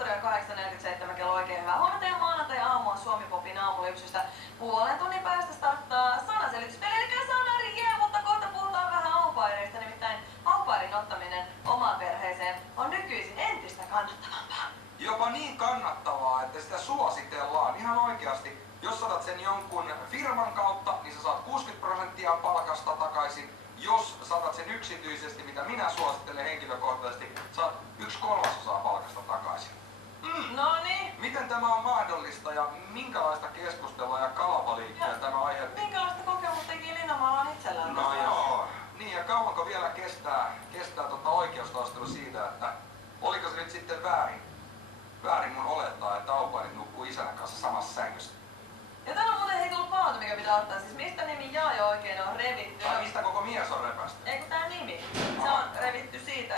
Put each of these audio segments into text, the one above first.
historia 8.47 kello oikein hyvää huomenta ja maanantai-aamua Suomi Popin aamulypsystä. Puolen tunnin päästä starttaa sanaselityspeli, eli sanari jää, mutta kohta puhutaan vähän aupaireista, nimittäin aupairin ottaminen omaan perheeseen on nykyisin entistä kannattavampaa. Jopa niin kannattavaa, että sitä suositellaan ihan oikeasti. Jos otat sen jonkun firman kautta, niin sä saat 60% palkasta takaisin. Jos saatat sen yksityisesti, mitä minä suosittelen henkilökohtaisesti, saat 1/3 palkasta takaisin. No niin. Miten tämä on mahdollista ja minkälaista keskustelua ja kalabaliikkia tämä aiheutti? Minkälaista kokemusta Linnanmaalla on itsellään? No joo. Niin ja kauanko vielä kestää oikeustaistelu siitä, että oliko se nyt sitten väärin mun olettaa, että aupairit nukkuu isänä kanssa samassa sängyssä? Ja täällä on muuten hei tullut palaute, mikä pitää ottaa. Siis mistä nimi Jaajo oikein on revitty? Tai mistä koko mies on repästy? Ei kun tää nimi. Se on revitty siitä.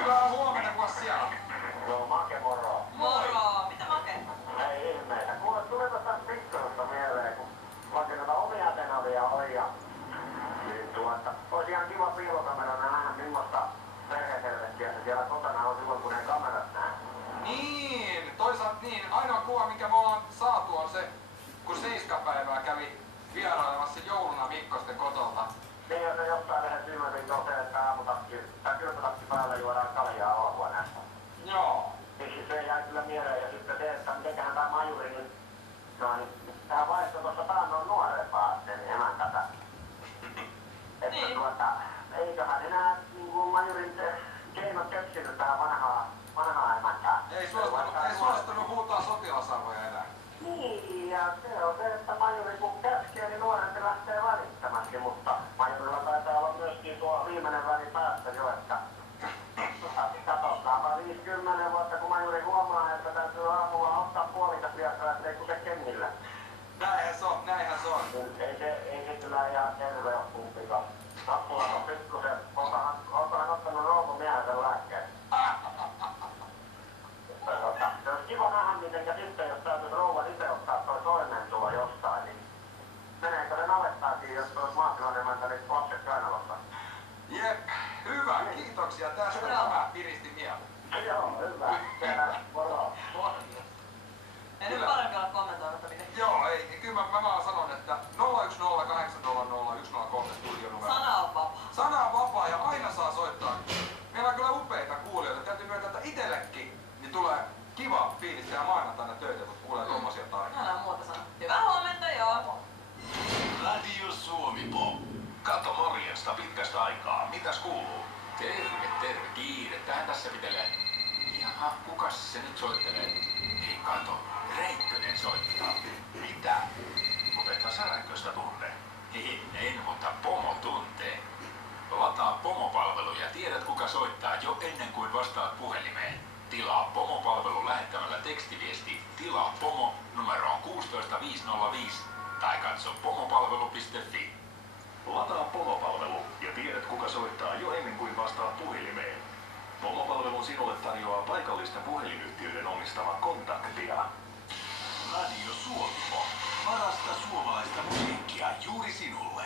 Hyvää huomenta, kuka siellä? Joo, Make moro. Moro! Mitä Make? Ei ihmeitä. Kuule, tuli tuosta pikkuista mieleen, kun vaikka noita omia tenavia oli ja niin olisi ihan kiva piilokamerana nähdä millaista perhehelvettiä se siellä kotona on silloin, kun ei kamerat näe. Niin, toisaalta niin. Ainoa kuva, mikä me ollaan saatu on se, kun 7 päivää kävi vierailemassa jouluna Mikkosten kotolta. Niin, jos ne jostain lehden silmätin tosiaan, että aamutakki tai kylpytakki päällä juodaan kaljaa alahuoneessa. Joo. Niin se jäi kyllä mieleen ja sitten se, että mitenköhän tää majuri nyt, no niin, tähän vaihtoi tuossa taannoin nuorempaa sen emäntätä. Että Niin. eiköhän enää niinku majurin keinot keksinyt tähän vanhaa emäntään. Ei suostunut huutaa sotilasarvoja enää. Niin, ja se on se, että majuri kun käskee, niin nuorempi lähtee välittömästi, mutta majurilla taitaa olla myöskin tuo viimeinen väli päässä jo, että katsotaanpa 50 vuotta, kun majuri huomaa, että täytyy aamulla ottaa puolikas viekkaa, ettei kuse kengillä. Näinhän se on. Ei se kyllä ihan terve ole kumpikaan. Nappula on pikkusen, onkohan ottanut rouvomiehen sen lääkkeen? Se olisi kiva nähdä, mitenkä sitten, jos täytyisi rouvan itse ottaa toi toimeentulo jostain, niin meneekö ne navettaakin, jos olisi maatilan emäntä, niin lapset kainalossa? Jep, hyvä. Kiitoksia tästä. Tämä piristi mieltä. Joo, hyvä. Moro. Ei nyt parempi olla kommentoimatta miten. Joo, ei. Kyllä mä vaan sanon, että 010800103 studionumero. Sana on vapaa. Sana on vapaa ja aina saa soittaa. Meillä on kyllä upeita kuulijoita. Täytyy myöntää, että itsellekin niin tulee kiva fiilis tehdä maanantaina töitä, kun kuulee tommosia tarinoita. Älä muuta sanoa. Hyvää huomenta, joo. Radio Suomi Pop. Kato morjesta pitkästä aikaa. Mitäs kuuluu? Terve. Kiirettähän tässä pitelee. Jaha, kukas se nyt soittelee? Ei kato, Reikkönen soittaa. Mitä? Mutta ethän sä Räikköstä tunne. En, mutta Pomo tuntee. Lataa Pomo-palvelu ja tiedät kuka soittaa jo ennen kuin vastaat puhelimeen. Tilaa Pomo-palvelu lähettämällä tekstiviesti Tilaa Pomo numeroon 16505 tai katso pomopalvelu.fi. Lataa Pomo-palvelu ja tiedät kuka soittaa jo ennen kuin vastaat puhelimeen. Pomo-palvelun sinulle tarjoaa paikallisten puhelinyhtiöiden omistama kontaktia. Radio Suomi Pop. Parasta suomalaista musiikkia juuri sinulle.